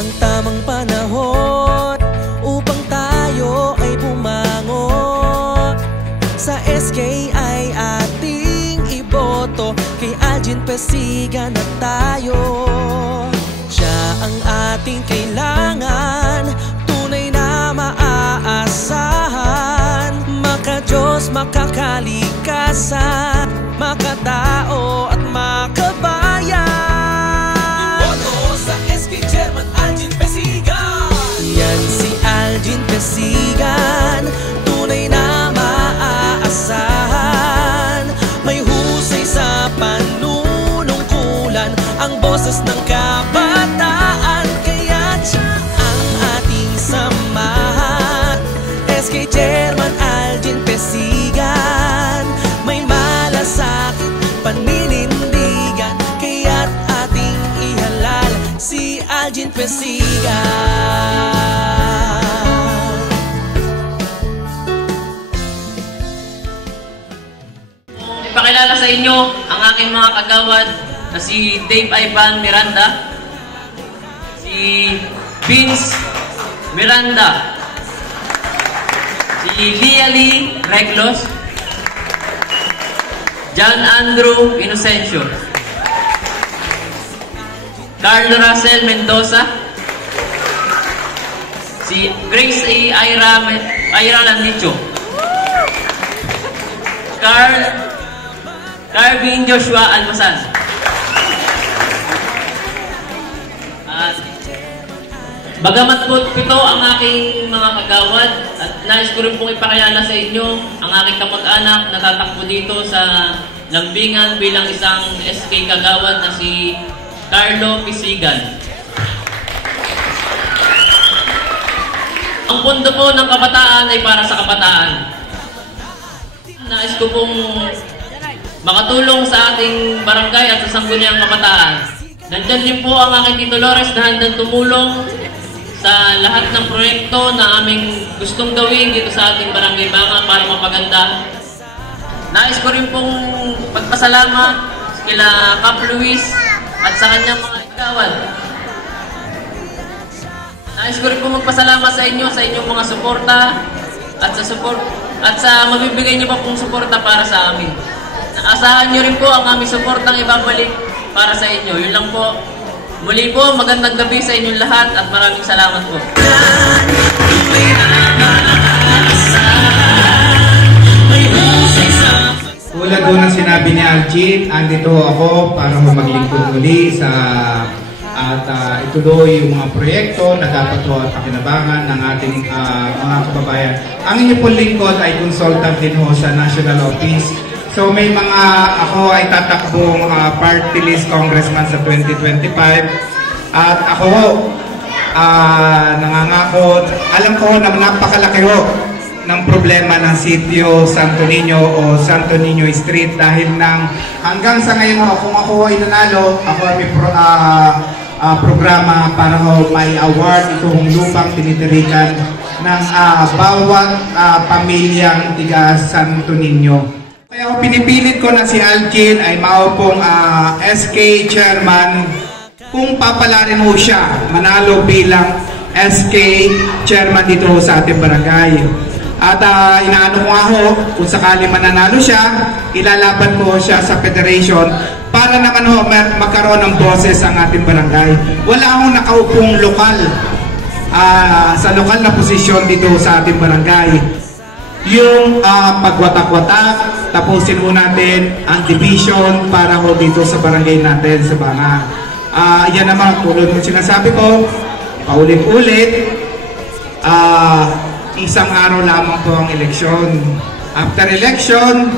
ang tamang panahon upang tayo ay bumangon. Sa SK ay ating iboto, kay Algin Pesigan na tayo. Siya ang ating kailangan, tunay na maaasahan, maka-Diyos, makakalikasan, makatao at makabayan. Yan si Algin Pesigan, tunay na maaasahan, may husay sa panunungkulan, ang boses ng kabataan. Kaya siya ang ating samahan, SK Chairman Algin Pesigan, may malasakit paninindigan, kaya't ating ihalal si Algin Pesigan. Ipakilala sa inyo ang aking mga kagawad na si Dave Ivan Miranda, si Vince Miranda, si Lia Lee Reglos, John Andrew Inocencio, Carlo Russell Mendoza, si Grace A. Ira Landicho, Carvin Joshua Almasan. Bagamat po ito ang aking mga kagawad, at nais ko rin pong ipakilala sa inyo ang aking kamag-anak na tatakbo dito sa lambingan bilang isang SK kagawad na si Carlo Pesigan. Ang pondo po ng kabataan ay para sa kabataan. Nais ko pong makatulong sa ating barangay at sa sangguniang kabataan. Nandyan din po ang aking Tito Lores na handang tumulong sa lahat ng proyekto na aming gustong gawin dito sa ating barangay Banga para mapaganda. Nais ko rin pong pagpasalamat kila Cap Luis at sa kanyang mga kagawad. Nais ko rin pong magpasalamat sa inyo, sa inyong mga suporta at sa mabibigay niyo pa pong suporta para sa amin. Asahan niyo rin po ang aming suportang ibabalik para sa inyo. Yun lang po. Muli po, magandang gabi sa inyong lahat at maraming salamat po. Tulad po ng sinabi ni Algin, andito ako para maglingkod muli sa ituloy yung mga proyekto na dapat po at pakinabangan ng ating mga kababayan. Ang inyong pong lingkod ay consultant din ho sa National Office. So may ako ay tatakbong party list congressman sa 2025 at ako nangangako, alam ko na napakalaki ho ng problema ng sitio Santo Niño o Santo Niño Street dahil hanggang sa ngayon kung ako ay nanalo, ako ay may programa para may award itong lupang tinitirikan ng bawat pamilyang tiga Santo Niño. Kaya pinipilit ko na si Algin ay maupong SK chairman kung papalarin mo siya manalo bilang SK chairman dito sa ating barangay. At inaano ko nga ho, kung sakali mananalo siya, ilalaban ko siya sa federation para naman ho magkaroon ng boses ang ating barangay. Wala akong nakaupong lokal sa lokal na posisyon dito sa ating barangay. Yung pagwatak-watak, tapusin mo natin ang division para ho dito sa barangay natin sa Banga. Yan naman, tulad ng sinasabi ko, paulit-ulit, isang araw lamang po ang eleksyon. After election,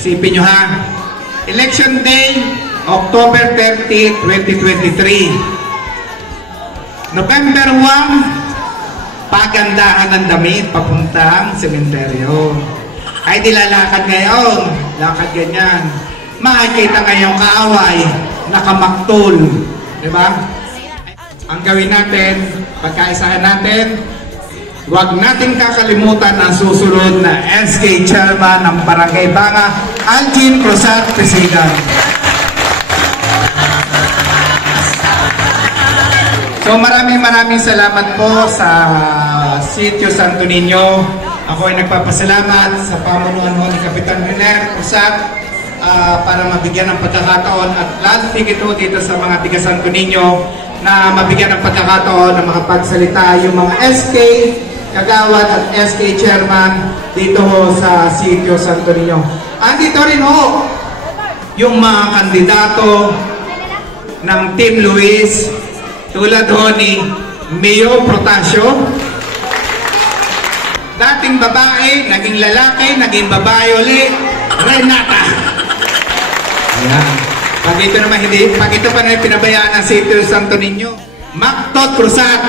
sipin nyo ha, Election Day, October 30, 2023. November 1, pagandahan ng damit papuntang sementeryo. Ay dilalakad ngayon, lakad ganyan. Makikita ngayong kaaway, nakamaktul. Diba? Ang gawin natin, pagkaisahan natin, huwag natin kakalimutan ang susunod na SK Chairman ng Barangay Banga, Algin Cruzat Pesigan. So maraming salamat po sa Sitio Santo Niño. Ako ay nagpapasalamat sa pamunuan ho ni Kapitan Riner Usat para mabigyan ng pagkakataon at last higit ho dito sa mga tiga Santo Niño na mabigyan ng pagkakataon na makapagsalita yung mga SK Kagawad at SK Chairman dito ho sa Sitio Santo Niño. Andito rin ho yung mga kandidato ng Team Luis tulad ho ni Mio Protasio. Dating babae, naging lalaki, naging babae uli, Renata. Ayan. Pag ito pa na pinabayaan ng Sitio Santo Niño, Mactot Cruzat.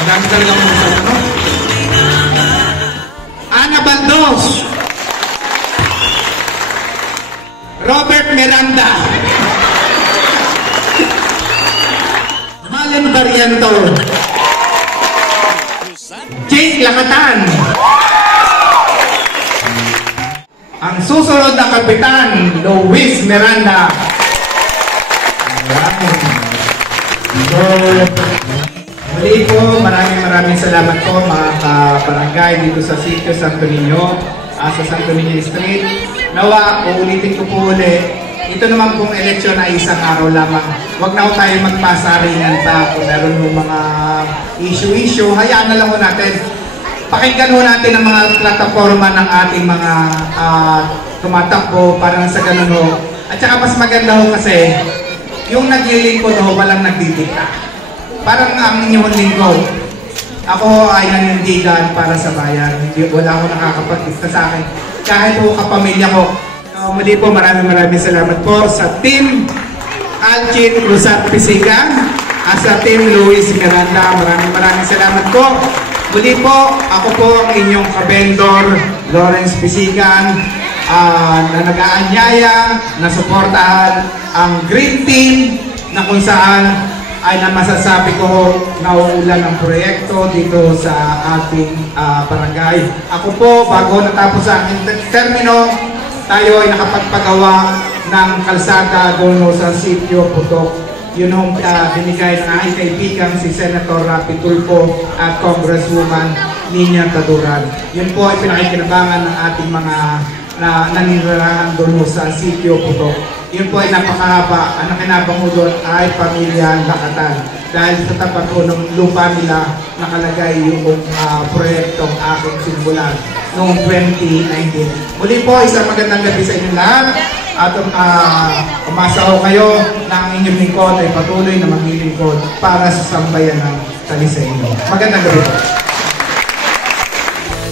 Marami talagang Cruzat, no? Ana Baldos. Robert Miranda. Malen Barriento. Jake Lakatan. Ang susunod na kapitan, Luis Miranda. So, muli po, maraming salamat po mga kabarangay dito sa Sitio Santo Niño, sa Santo Niño Street. Nawa, uulitin ko po ulit, ito naman pong eleksyon ay isang araw lamang. Huwag na ho tayo magpasaringan pa kung meron yung mga issue. Hayaan na lang ho natin. Pakinggan ho natin ang mga plataforma ng ating mga tumatakbo para sa ganun ho. At saka mas maganda ho kasi yung naglilingkod ho, walang nagdidikta. Parang ang inyong lingkod. Ako ay nanindigan para sa bayan. Wala ako nakakapagdikta sa akin. Kahit ho kapamilya ko. Muli po, maraming salamat po sa Team Alchin Cruzat Pisigan at sa Team Luis Miranda. Maraming salamat po. Muli po, ako po ang inyong kabendor, Lawrence Pisigan, na nag-aanyaya, na suportahan ang Green Team na kung saan ay na masasabi ko nauulan ng proyekto dito sa ating barangay. Ako po, bago natapos ang termino, tayo ay nakapagpagawa ng kalsada doon sa Sitio Putok. Yun ang binigay ng aking kaibigan si Senator Rapi Tulfo at Congresswoman Nina Taduran. Yun po ay pinakikinabangan ng ating mga naninirahan doon sa Sitio Putok. Yun po ay napakahaba. Ang nakinabang mo doon ay pamilya Lakatan. Dahil sa tapat po ng lupa nila nakalagay yung proyektong aking simulan noong 2019. Muli po, isang magandang gabi sa inyong lahat. At umasa ko kayo na ang inyong lingkod ay patuloy na maglilingkod para sa sambayan ng Talisaino. Magandang gabi po.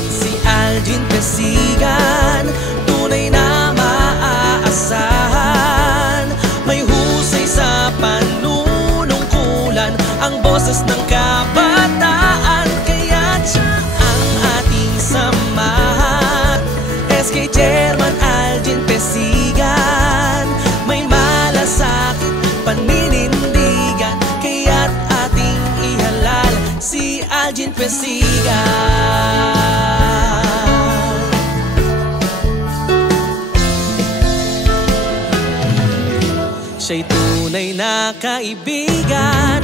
Si Algin Pesigan, tunay na maaasahan. May husay sa panunungkulan, ang boses ng kabataan. Kaya siya ang ating samahan. SK Chairman Algin Pesigan, may malasakit paninindigan, kaya't ating ihalal si Algin Pesigan. Siya'y tunay na kaibigan,